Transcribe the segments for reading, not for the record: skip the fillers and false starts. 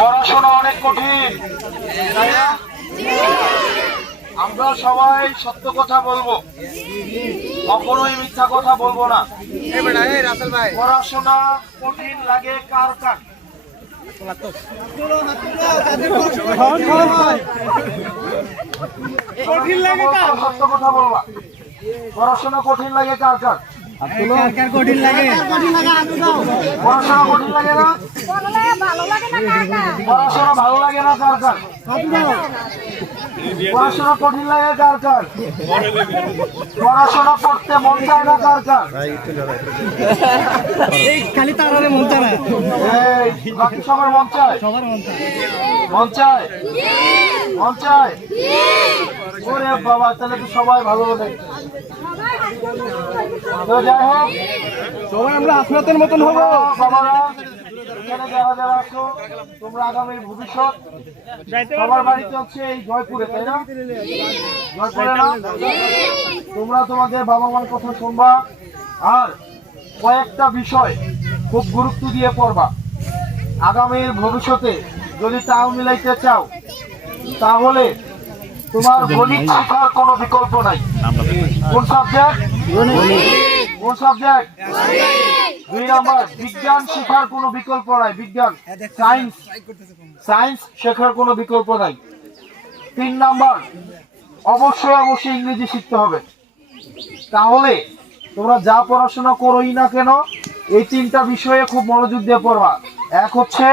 পড়াশোনা অনেক কঠিন, তাই না? আমরা সবাই সত্য কথা বলবো, কখনোই মিথ্যা কথা বলবো না। পড়াশোনা কঠিন লাগে কার কার? কঠিন লাগে কার? সত্য কথা বলবা। পড়াশোনা কঠিন লাগে কার কার? কঠিন লাগে পড়াশোনা কঠিন লাগে না? পড়াশোনা ভালো লাগে না কার কার? পড়াশোনা কঠিন লাগে কার কার? পড়াশোনা করতে মন চায় না কার কার? খালি তার মন চায় না, বাকি সবার মন চায়, সবার মন চায়। মন চায়, মন চায়। ওরে বাবা, তাহলে তো সবাই ভালো হবে। তো যাই হোক, সবাই আমরা আখরাতের মতন হবো। বাবারা এখানে যারা যারা আছো, তোমরা আগামীর ভবিষ্যৎ। সবার বাড়িতে হচ্ছে এই জয়পুরে, তাই না? জয়পুরে না? তোমরা তোমাদের বাবা মার কথা শুনবা, আর কয়েকটা বিষয় খুব গুরুত্ব দিয়ে পড়বা। আগামীর ভবিষ্যতে যদি তাও মিলাইতে চাও, তাহলে তোমার গণিত শেখার কোনো বিকল্প নাই। কোন সাবজেক্ট? কোন সাবজেক্ট? 2 নাম্বার, বিজ্ঞান শেখার কোনো বিকল্প নাই। বিজ্ঞান, সায়েন্স, সায়েন্স শেখার কোনো বিকল্প নাই। 3 নাম্বার, অবশ্যই অবশ্যই ইংরেজি শিখতে হবে। তাহলে তোমরা যা পড়াশোনা করোই না কেন, এই 3টা বিষয়ে খুব মনোযোগ দিয়ে পড়বা। 1 হচ্ছে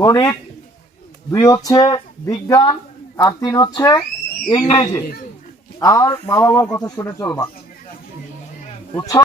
গণিত, 2 হচ্ছে বিজ্ঞান, আর 3 হচ্ছে ইংরেজি। আর মা বাবার কথা শুনে চলবা, বুঝছো?